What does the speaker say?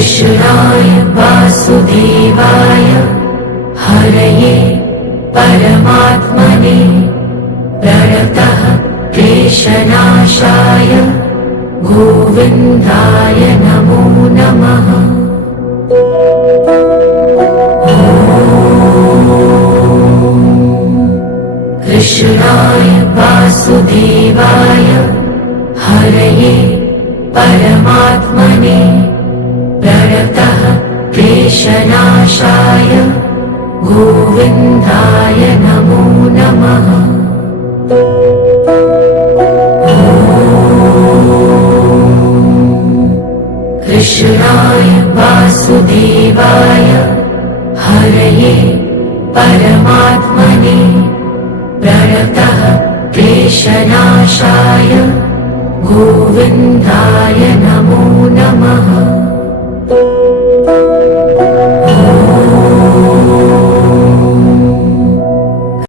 कृष्णाय वासुदेवाय हरये परमात्मने प्रणतः क्लेशनाशाय गोविन्दाय नमो नमः। कृष्णाय वासुदेवाय हरये परमात्मने प्रणतः क्लेशनाशाय गोविन्दाय नमो नमः। कृष्णाय वासुदेवाय हरये परमात्मने प्रणतः क्लेशनाशाय गोविन्दाय